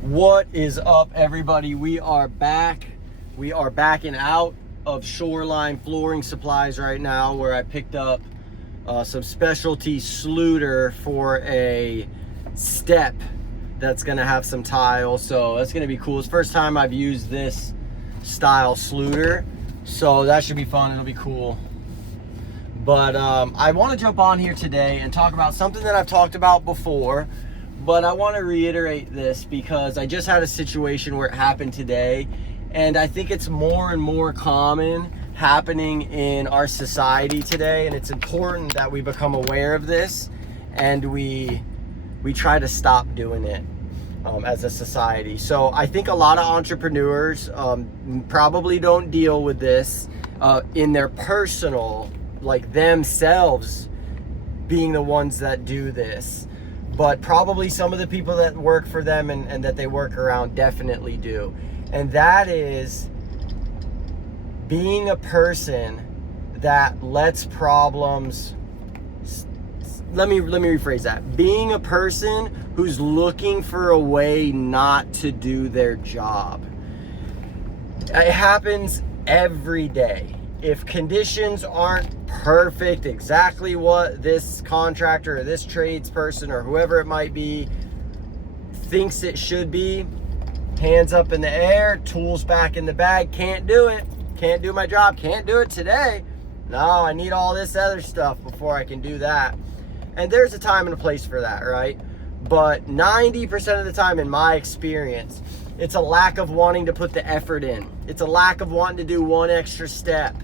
What is up, everybody? We are back. We are backing out of Shoreline Flooring Supplies right now, where I picked up some specialty Schluter for a step that's gonna have some tile. So that's gonna be cool. It's the first time I've used this style Schluter, so that should be fun. It'll be cool. But I want to jump on here today and talk about something that I've talked about before, but I want to reiterate this because I just had a situation where it happened today, and I think it's more and more common happening in our society today, and it's important that we become aware of this and we try to stop doing it as a society. So I think a lot of entrepreneurs probably don't deal with this in their personal, like themselves being the ones that do this, but probably some of the people that work for them and that they work around definitely do. And that is being a person that lets problems, let me rephrase that. Being a person who's looking for a way not to do their job. It happens every day. If conditions aren't perfect, exactly what this contractor or this tradesperson or whoever it might be thinks it should be, hands up in the air, tools back in the bag, can't do it, can't do my job, can't do it today. No, I need all this other stuff before I can do that. And there's a time and a place for that, right? But 90% of the time, in my experience, it's a lack of wanting to put the effort in. It's a lack of wanting to do one extra step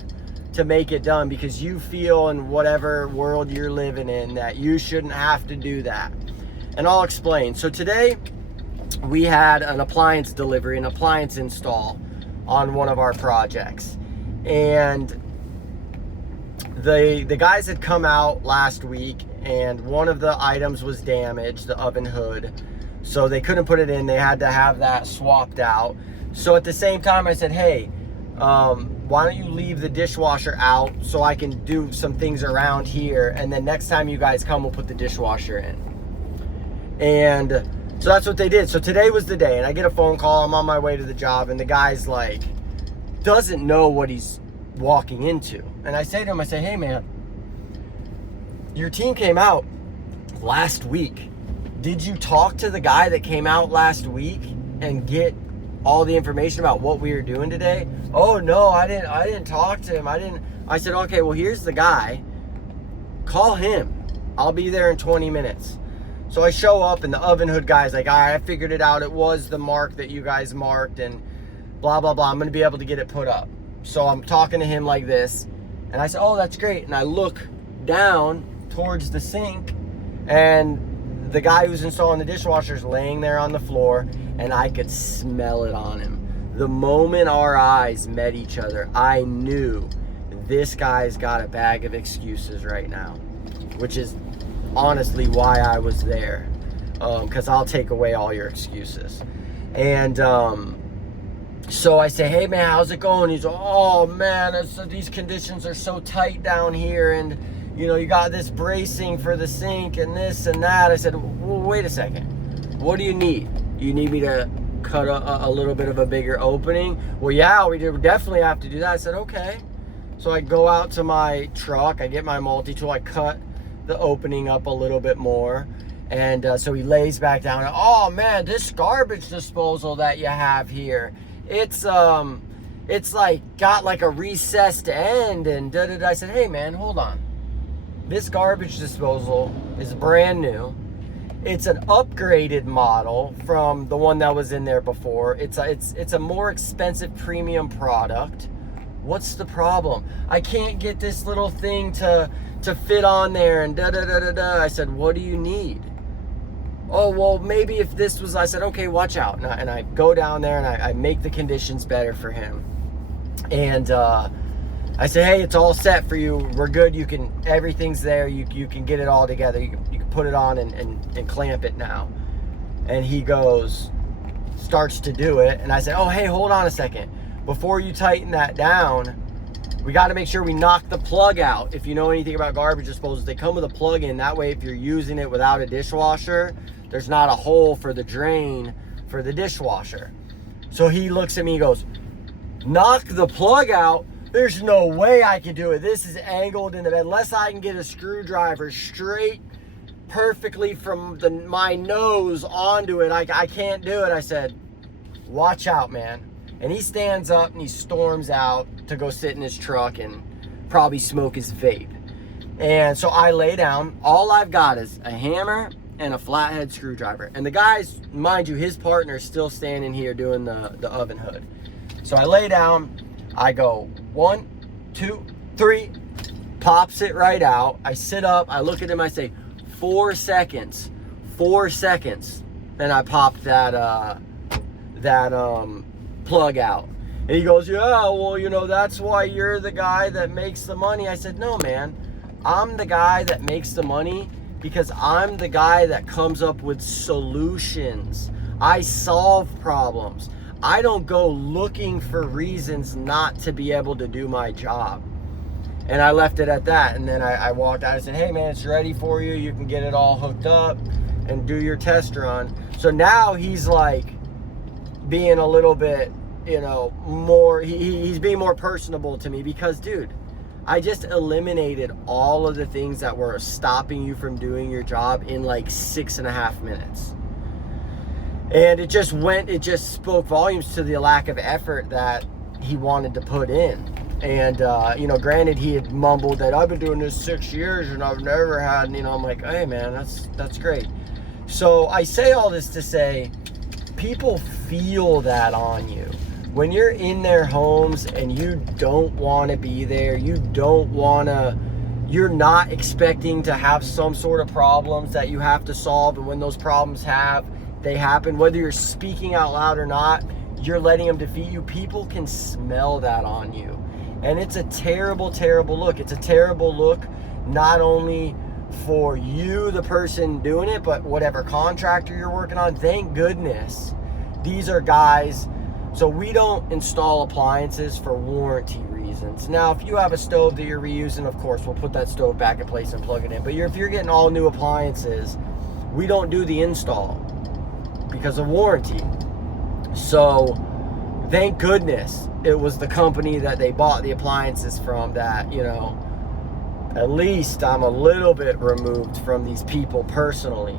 to make it done because you feel in whatever world you're living in that you shouldn't have to do that. And I'll explain. So today we had an appliance delivery, an appliance install on one of our projects. And the guys had come out last week and one of the items was damaged, the oven hood. So they couldn't put it in. They had to have that swapped out. So at the same time I said, hey, why don't you leave the dishwasher out so I can do some things around here, and then next time you guys come, we'll put the dishwasher in. And so that's what they did. So today was the day, and I get a phone call. I'm on my way to the job, and the guy's like, doesn't know what he's walking into. And I say to him, I say, hey man, your team came out last week. Did you talk to the guy that came out last week and get all the information about what we were doing today? Oh no, I didn't talk to him. I said, okay, well here's the guy. Call him. I'll be there in 20 minutes. So I show up and the oven hood guy's like, all right, I figured it out. It was the mark that you guys marked and blah, blah, blah. I'm gonna be able to get it put up. So I'm talking to him like this. And I said, oh, that's great. And I look down towards the sink and the guy who's installing the dishwasher is laying there on the floor, and I could smell it on him. The moment our eyes met each other, I knew this guy's got a bag of excuses right now, which is honestly why I was there, because I'll take away all your excuses. And so I say, hey man, how's it going? He's like, oh man, these conditions are so tight down here, and you know, you got this bracing for the sink and this and that. I said, well, wait a second. What do you need? You need me to cut a little bit of a bigger opening? Well, yeah, we definitely have to do that. I said, okay. So I go out to my truck. I get my multi-tool. I cut the opening up a little bit more. And so he lays back down. Oh, man, this garbage disposal that you have here, it's like got like a recessed end and da-da-da. I said, hey, man, hold on. This garbage disposal is brand new. It's an upgraded model from the one that was in there before. It's a more expensive premium product. What's the problem? I can't get this little thing to fit on there and da da da da da. I said, what do you need? Oh, well, maybe if this was, I said, okay, watch out. And I go down there and I make the conditions better for him. And I said, hey, it's all set for you. We're good. Everything's there. You can get it all together. You can put it on and clamp it now. And he starts to do it. And I said, oh, hey, hold on a second. Before you tighten that down, we got to make sure we knock the plug out. If you know anything about garbage disposals, they come with a plug in. That way, if you're using it without a dishwasher, there's not a hole for the drain for the dishwasher. So he looks at me and goes, knock the plug out? There's no way I can do it. This is angled in the bed. Unless I can get a screwdriver straight perfectly from my nose onto it, I can't do it. I said, watch out, man. And he stands up and he storms out to go sit in his truck and probably smoke his vape. And so I lay down. All I've got is a hammer and a flathead screwdriver. And the guy's, mind you, his partner's still standing here doing the oven hood. So I lay down, I go 1, 2, 3, pops it right out. I sit up, I look at him, I say, 4 seconds, 4 seconds. Then I pop that plug out. And he goes, yeah, well, you know, that's why you're the guy that makes the money. I said, no, man, I'm the guy that makes the money because I'm the guy that comes up with solutions. I solve problems. I don't go looking for reasons not to be able to do my job. And I left it at that. And then I walked out and said, hey man, it's ready for you. You can get it all hooked up and do your test run. So now he's like being a little bit, you know, more, he's being more personable to me because, dude, I just eliminated all of the things that were stopping you from doing your job in like 6.5 minutes. And it just spoke volumes to the lack of effort that he wanted to put in. And, you know, granted, he had mumbled that I've been doing this 6 years and I've never had, you know, I'm like, hey man, that's great. So I say all this to say, people feel that on you. When you're in their homes and you don't want to be there, you're not expecting to have some sort of problems that you have to solve. And when those problems they happen, whether you're speaking out loud or not, you're letting them defeat you. People can smell that on you. And it's a terrible, terrible look. It's a terrible look, not only for you, the person doing it, but whatever contractor you're working on. Thank goodness these are guys. So we don't install appliances for warranty reasons. Now, if you have a stove that you're reusing, of course, we'll put that stove back in place and plug it in. But if you're getting all new appliances, we don't do the install because of warranty. So thank goodness it was the company that they bought the appliances from that, you know, at least I'm a little bit removed from these people personally.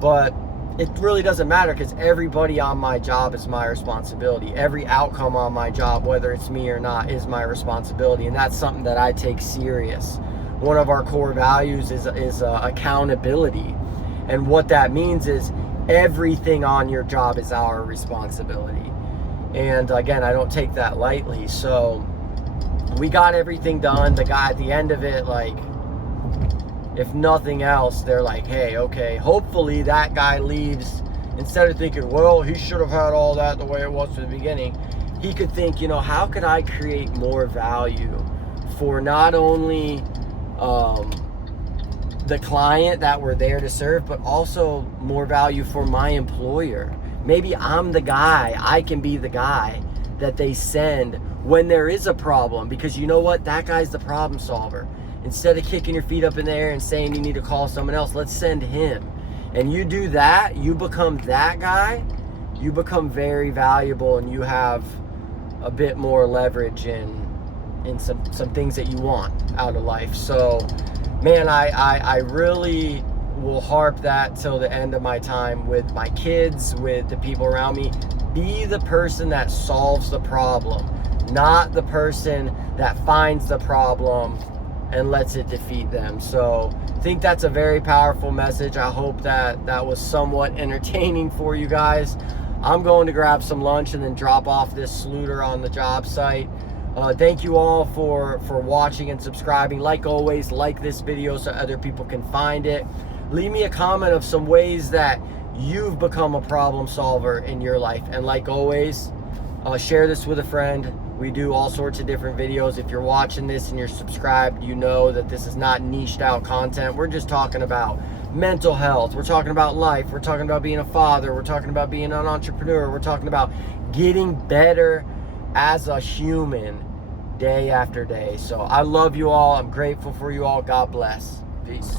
But it really doesn't matter because everybody on my job is my responsibility. Every outcome on my job, whether it's me or not, is my responsibility. And that's something that I take serious. One of our core values is accountability. And what that means is everything on your job is our responsibility. And again, I don't take that lightly. So we got everything done. The guy at the end of it, like, if nothing else, they're like, hey, okay, hopefully that guy leaves. Instead of thinking, well, he should have had all that the way it was from the beginning, he could think, you know, how could I create more value for not only the client that we're there to serve, but also more value for my employer. Maybe I'm the guy, I can be the guy that they send when there is a problem, because you know what? That guy's the problem solver. Instead of kicking your feet up in the air and saying you need to call someone else, let's send him. And you do that, you become that guy, you become very valuable, and you have a bit more leverage in some things that you want out of life. So, man, I really will harp that till the end of my time with my kids, with the people around me. Be the person that solves the problem, not the person that finds the problem and lets it defeat them. So I think that's a very powerful message. I hope that was somewhat entertaining for you guys. I'm going to grab some lunch and then drop off this Sluter on the job site. Thank you all for watching and subscribing. Like always, like this video so other people can find it. Leave me a comment of some ways that you've become a problem solver in your life. And like always, share this with a friend. We do all sorts of different videos. If you're watching this and you're subscribed, you know that this is not niched out content. We're just talking about mental health. We're talking about life. We're talking about being a father. We're talking about being an entrepreneur. We're talking about getting better as a human day after day. So I love you all. I'm grateful for you all. God bless. Peace.